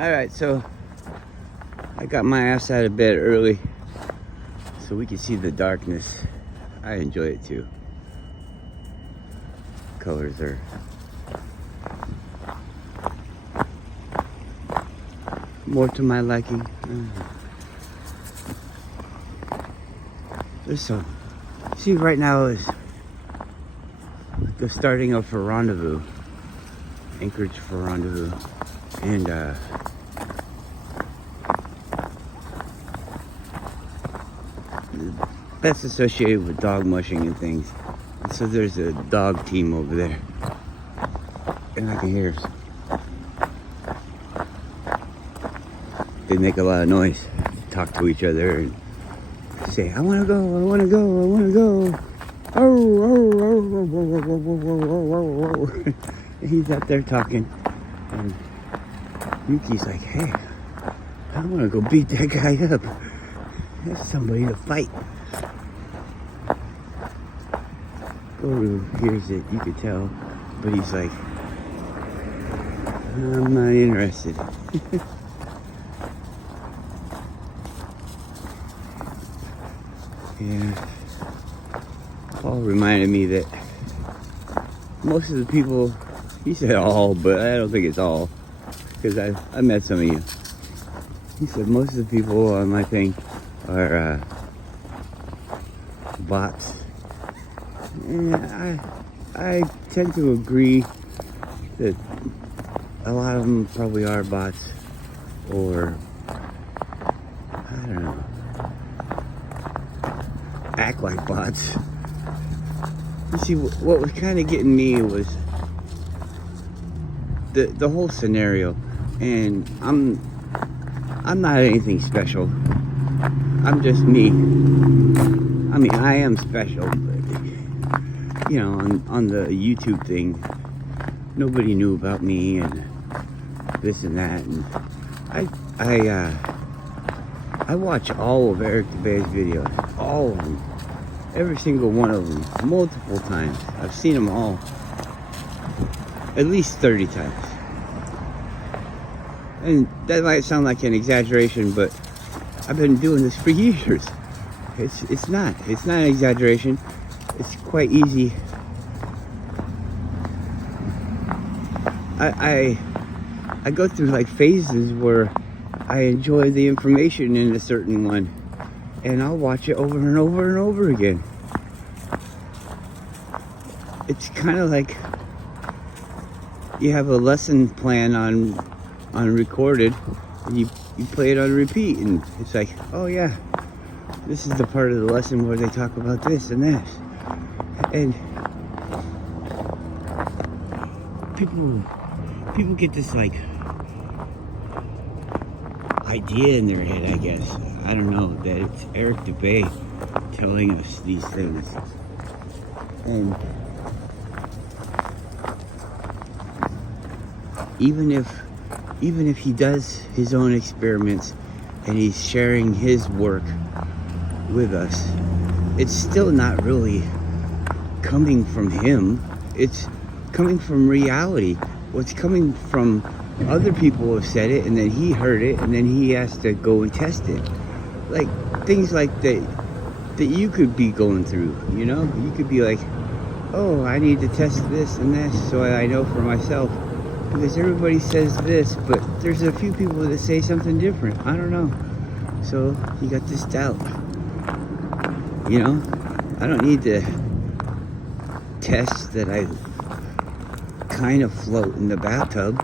Alright, so I got my ass out of bed early so we can see the darkness. I enjoy it too. Colors are more to my liking. There's some. See, right now is the starting of for Rendezvous, Anchorage for Rendezvous, and that's associated with dog mushing and things. And so there's a dog team over there, and I can hear they make a lot of noise, talk to each other, and say, "I want to go, I want to go, I want to go." Oh, oh, oh, oh, oh, oh, oh, oh, oh. He's out there talking, and Yuki's like, "Hey, I want to go beat that guy up. There's somebody to fight." Goru hears it, you could tell, but he's like, "I'm not interested." Yeah. Paul reminded me that most of the people, he said all, but I don't think it's all, because I met some of you. He said most of the people on my thing are bots. And I tend to agree that a lot of them probably are bots, or I don't know, act like bots. You see, what was kind of getting me was the whole scenario, and I'm not anything special. I'm just me. I mean, I am special, but you know, on the YouTube thing, nobody knew about me and this and that, and I watch all of Eric DeBay's videos, all of them. Every single one of them, multiple times. I've seen them all at least 30 times. And that might sound like an exaggeration, but I've been doing this for years. It's not an exaggeration. It's quite easy. I go through like phases where I enjoy the information in a certain one, and I'll watch it over and over and over again. It's kind of like you have a lesson plan on recorded, and you play it on repeat, and it's like, oh yeah, this is the part of the lesson where they talk about this and that. And people get this like idea in their head, I guess. I don't know, that it's Eric DeBay telling us these things. And even if he does his own experiments and he's sharing his work with us, it's still not really coming from him. It's coming from reality. What's coming from other people have said it, and then he heard it, and then he has to go and test it. Like things like that you could be going through, you know? You could be like, oh, I need to test this and that so I know for myself, because everybody says this, but there's a few people that say something different. I don't know. So you got this doubt. You know, I don't need to test that I kind of float in the bathtub,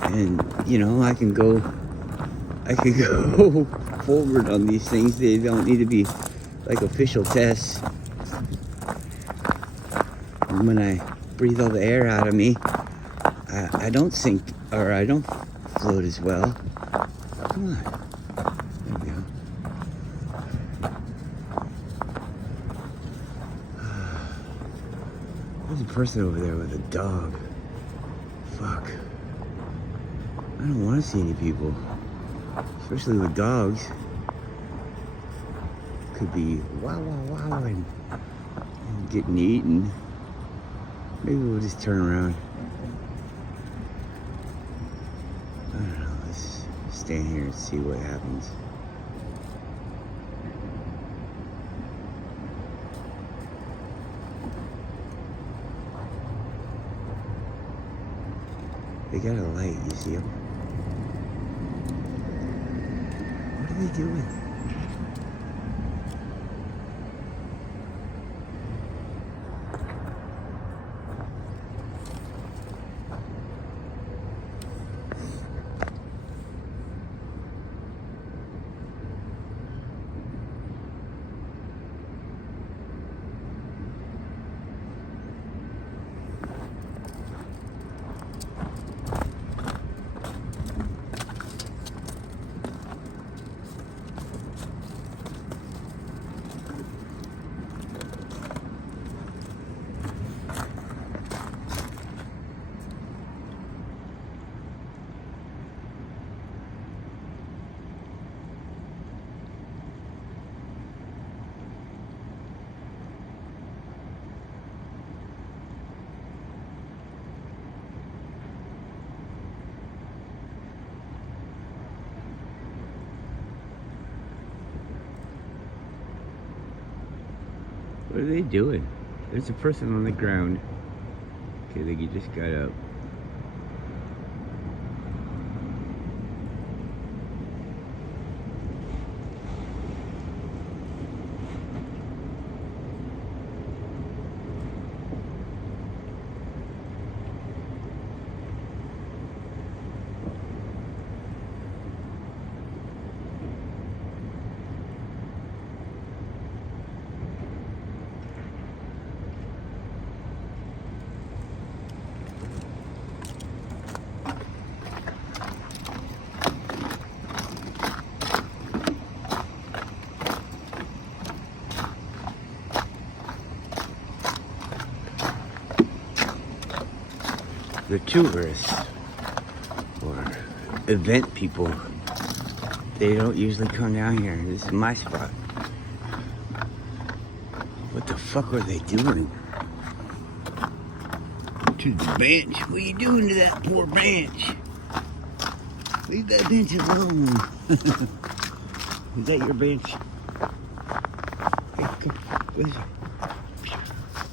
and you know, I can go forward on these things. They don't need to be like official tests. And when I breathe all the air out of me, I don't sink, or I don't float as well. Come on. There we go. There's a person over there with a dog. Fuck. I don't want to see any people. Especially with dogs. Could be wow, wow, wow, and getting eaten. Maybe we'll just turn around. I don't know. stand here and see what happens. They got a light, you see them? What are they doing? What are they doing? There's a person on the ground. Okay, I think he just got up. The tourists or event people, they don't usually come down here. This is my spot. What the fuck are they doing? To the bench? What are you doing to that poor bench? Leave that bench alone. Is that your bench? Hey, come. What is it?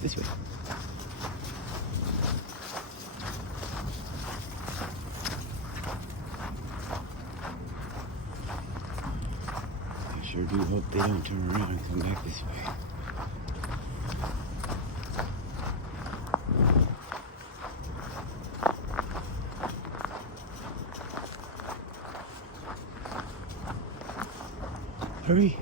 This way. I sure do hope they don't turn around and come back this way. Hurry.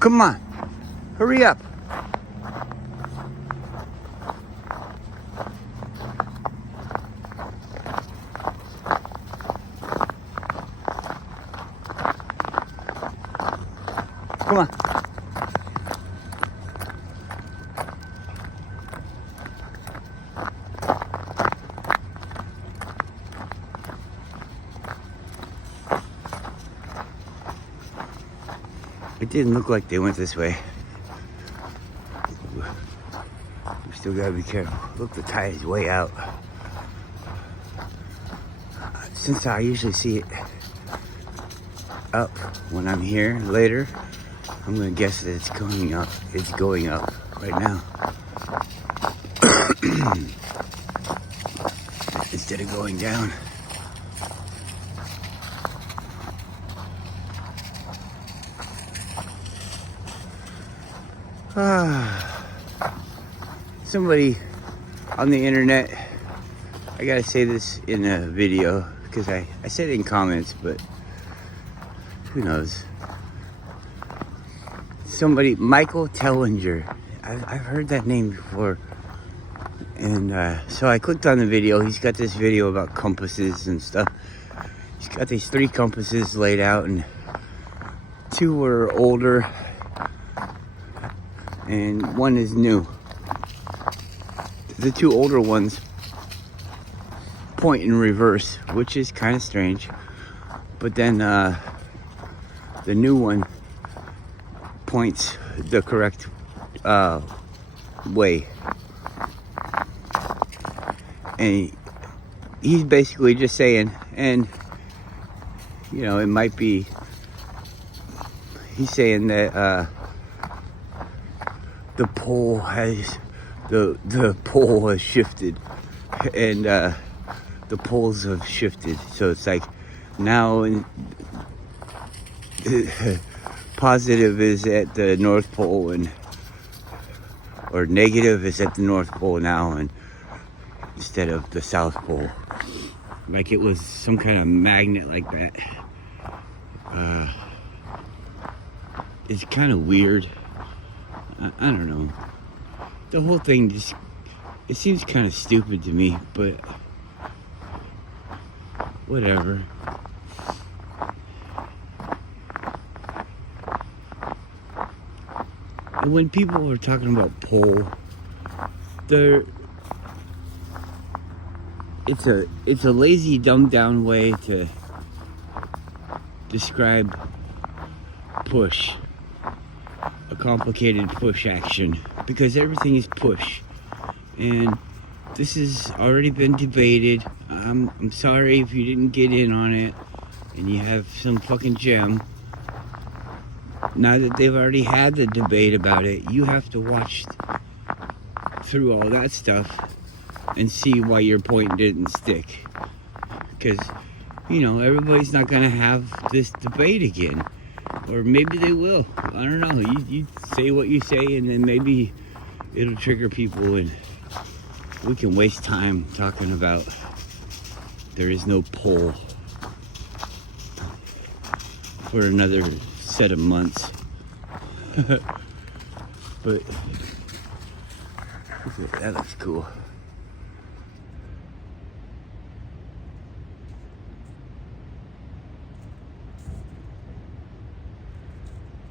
Come on, hurry up. Come on. It didn't look like they went this way. We still gotta be careful. Look, the tide is way out. Since I usually see it up when I'm here later, I'm gonna guess that it's going up. It's going up right now. Instead of going down. Somebody on the internet, I gotta say this in a video because I said it in comments, but who knows. somebody, Michael Tellinger. I've heard that name before. And so I clicked on the video. He's got this video about compasses and stuff. He's got these 3 compasses laid out, and 2 are older and 1 is new. The 2 older ones point in reverse, which is kind of strange. But then the new one points the correct way. And he's basically just saying, and you know, it might be, he's saying that the pole has shifted, and the poles have shifted. So it's like now positive is at the North Pole, and or negative is at the North Pole now, and instead of the South Pole, like it was some kind of magnet like that. It's kind of weird. I don't know. The whole thing just, it seems kind of stupid to me, but whatever. And when people are talking about pole, it's a lazy, dumbed down way to describe push, a complicated push action, because everything is push, and this has already been debated. I'm sorry if you didn't get in on it and you have some fucking gem. Now that they've already had the debate about it, you have to watch through all that stuff and see why your point didn't stick. Because, you know, everybody's not going to have this debate again. Or maybe they will. I don't know. You say what you say, and then maybe it'll trigger people, and we can waste time talking about there is no pole for another set of months. But that looks cool.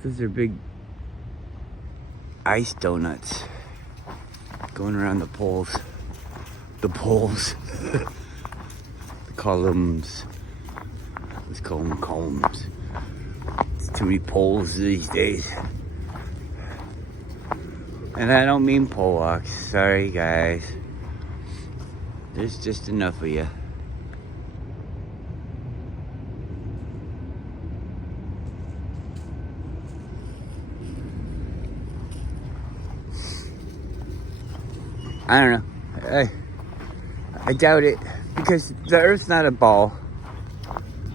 Those are big ice donuts going around the poles. The poles. The columns. Let's call them columns. It's too many poles these days. And I don't mean pole walks. Sorry, guys. There's just enough of you. I don't know. I doubt it, because the Earth's not a ball.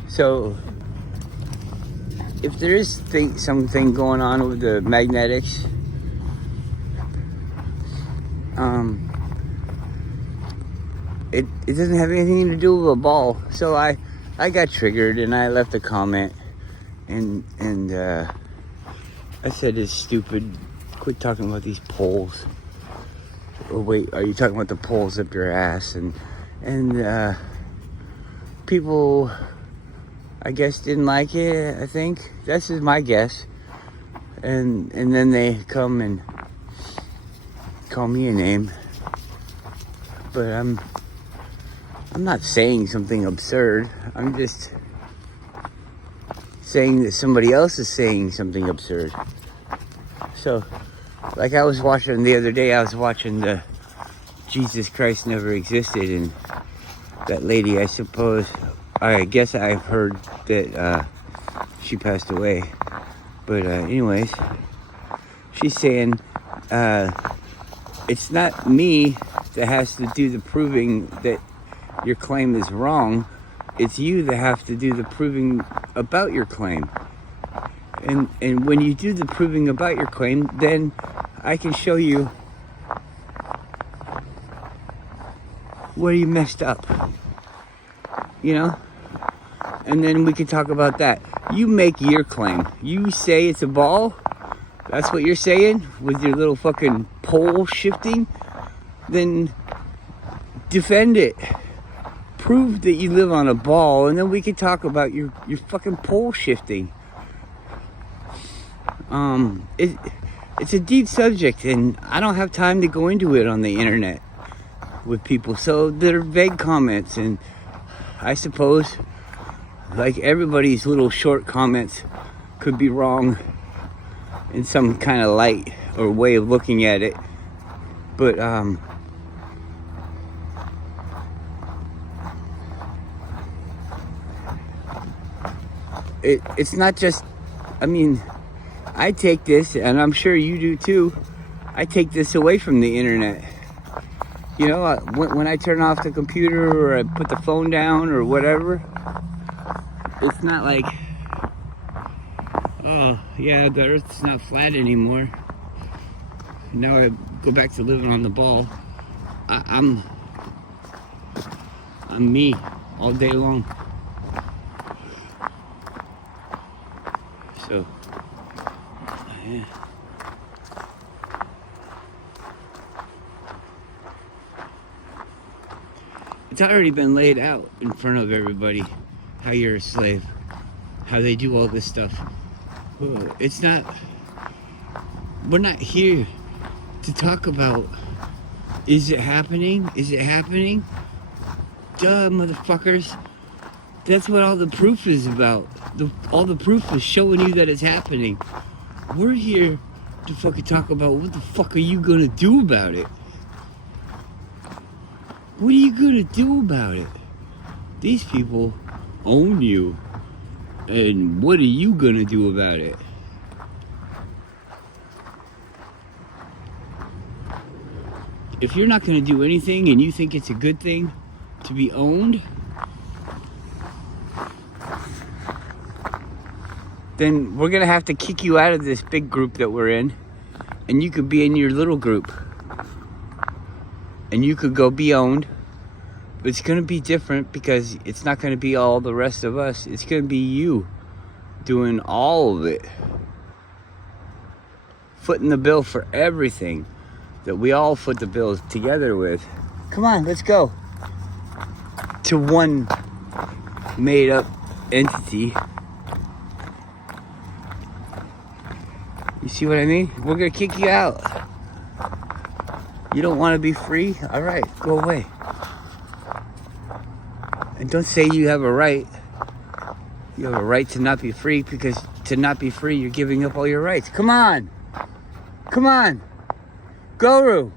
So if there is something going on with the magnetics, it doesn't have anything to do with a ball. So I got triggered, and I left a comment, and I said it's stupid. Quit talking about these poles. Oh wait, are you talking about the poles up your ass? And people, I guess, didn't like it. I think this is my guess. And then they come and call me a name. But I'm not saying something absurd. I'm just saying that somebody else is saying something absurd. So, like I was watching the other day, I was watching the Jesus Christ Never Existed, and that lady, I guess I've heard that she passed away. But anyways, she's saying it's not me that has to do the proving that your claim is wrong. It's you that have to do the proving about your claim. And when you do the proving about your claim, then I can show you where you messed up. You know? And then we can talk about that. You make your claim. You say it's a ball, That's what you're saying with your little fucking pole shifting? Then defend it. Prove that you live on a ball, and then we can talk about your fucking pole shifting. It's a deep subject, and I don't have time to go into it on the internet with people. So there are vague comments, and I suppose, like everybody's little short comments could be wrong in some kind of light or way of looking at it. But it's not just, I mean, I take this, and I'm sure you do too, I take this away from the internet. You know, when I turn off the computer or I put the phone down or whatever, it's not like, oh yeah, the earth's not flat anymore. Now I go back to living on the ball. I'm me all day long. So, yeah. It's already been laid out in front of everybody how you're a slave, how they do all this stuff. It's not, we're not here to talk about, is it happening? Is it happening? Duh, motherfuckers. That's what all the proof is about. All the proof is showing you that it's happening. We're here to fucking talk about what the fuck are you gonna do about it? What are you gonna do about it? These people own you. And what are you gonna do about it? If you're not gonna do anything and you think it's a good thing to be owned, then we're gonna have to kick you out of this big group that we're in, and you could be in your little group. And you could go be owned, but it's gonna be different because it's not gonna be all the rest of us. It's gonna be you doing all of it. Footing the bill for everything that we all foot the bill together with. Come on, let's go to one made up entity. You see what I mean? We're gonna kick you out. You don't want to be free? All right, go away. And don't say you have a right. You have a right to not be free, because to not be free, you're giving up all your rights. Come on. Come on. Guru.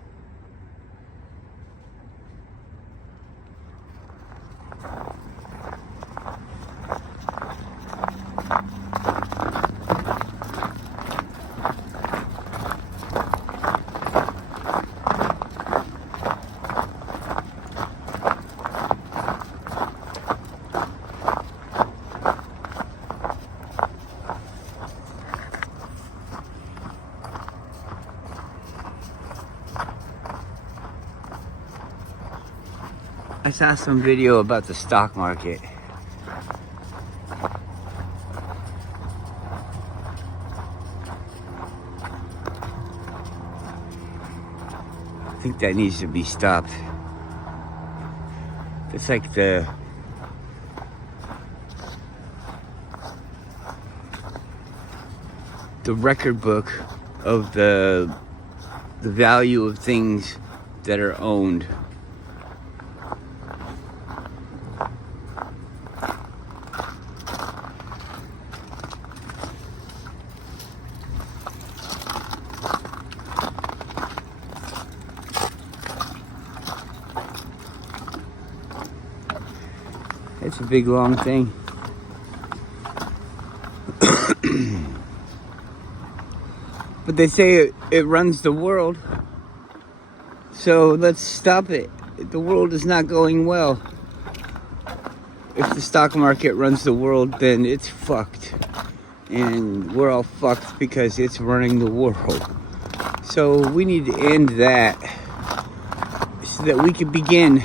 I saw some video about the stock market. I think that needs to be stopped. It's like the record book of the value of things that are owned. It's a big long thing. But they say it runs the world. So let's stop it. The world is not going well. If the stock market runs the world, then it's fucked. And we're all fucked because it's running the world. So we need to end that so that we can begin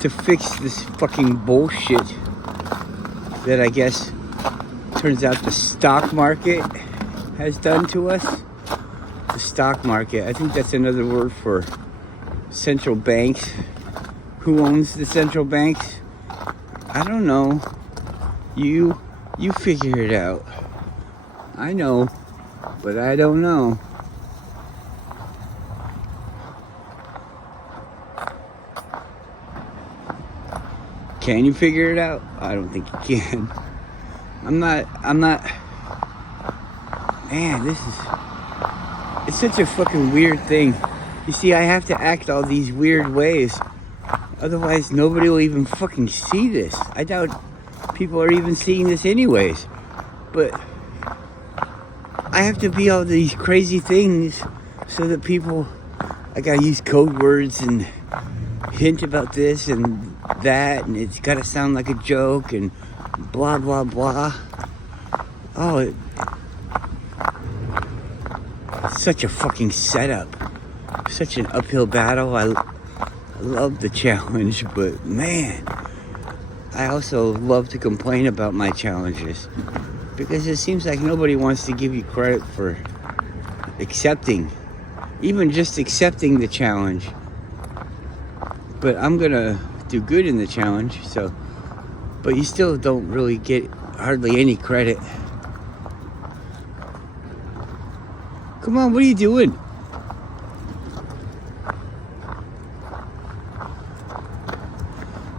to fix this fucking bullshit that I guess turns out the stock market has done to us. The stock market. I think that's another word for central banks. Who owns the central banks? I don't know. You figure it out. I know, but I don't know. Can you figure it out? I don't think you can. I'm not, man, it's such a fucking weird thing. You see, I have to act all these weird ways. Otherwise, nobody will even fucking see this. I doubt people are even seeing this anyways. But I have to be all these crazy things so that people, I gotta use code words and hint about this and that, and it's gotta sound like a joke and blah, blah, blah. Oh, it's such a fucking setup. Such an uphill battle. I love the challenge, but man, I also love to complain about my challenges because it seems like nobody wants to give you credit for accepting, even just accepting the challenge. But I'm gonna do good in the challenge, so, but you still don't really get hardly any credit. Come on, what are you doing?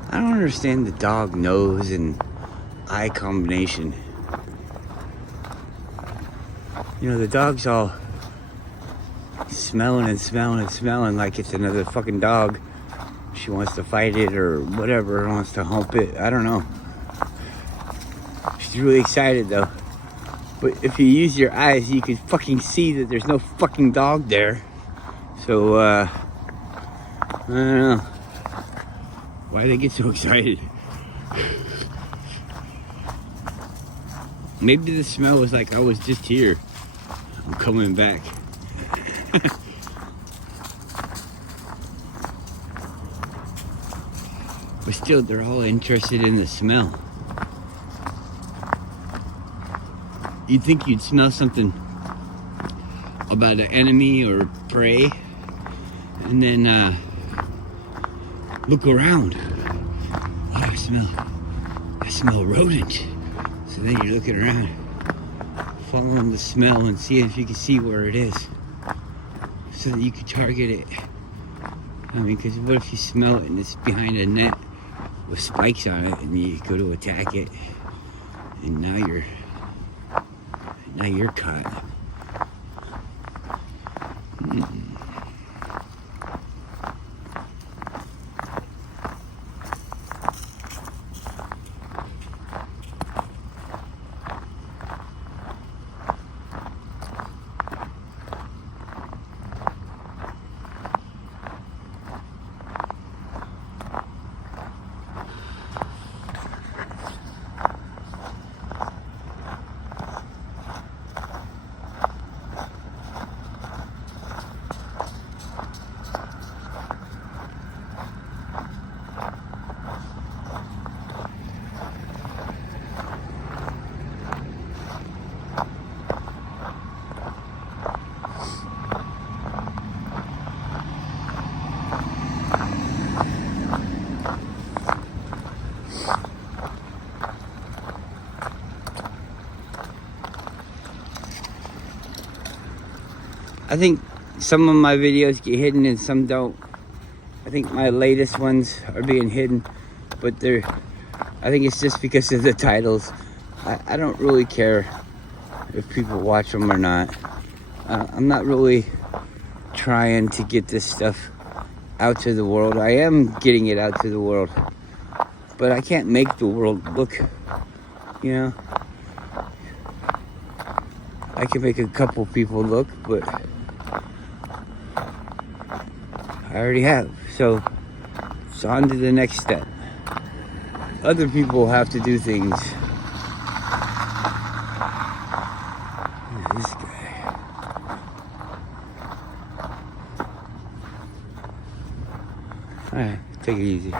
I don't understand the dog nose and eye combination. You know, the dog's all smelling and smelling and smelling like it's another fucking dog. She wants to fight it or whatever, wants to hump it. I don't know. She's really excited though. But if you use your eyes, you can fucking see that there's no fucking dog there. So, I don't know. Why they get so excited? Maybe the smell was like, I was just here. I'm coming back. But still, they're all interested in the smell. You'd think you'd smell something about an enemy or prey, and then look around. Oh, I smell a rodent. So then you're looking around, following the smell and seeing if you can see where it is, so that you can target it. I mean, because what if you smell it and it's behind a net with spikes on it, and you go to attack it, and now you're caught. I think some of my videos get hidden and some don't. I think my latest ones are being hidden, but I think it's just because of the titles. I don't really care if people watch them or not. I'm not really trying to get this stuff out to the world. I am getting it out to the world, but I can't make the world look, you know. I can make a couple people look, but I already have. So it's on to the next step. Other people have to do things. This guy. Alright, take it easy.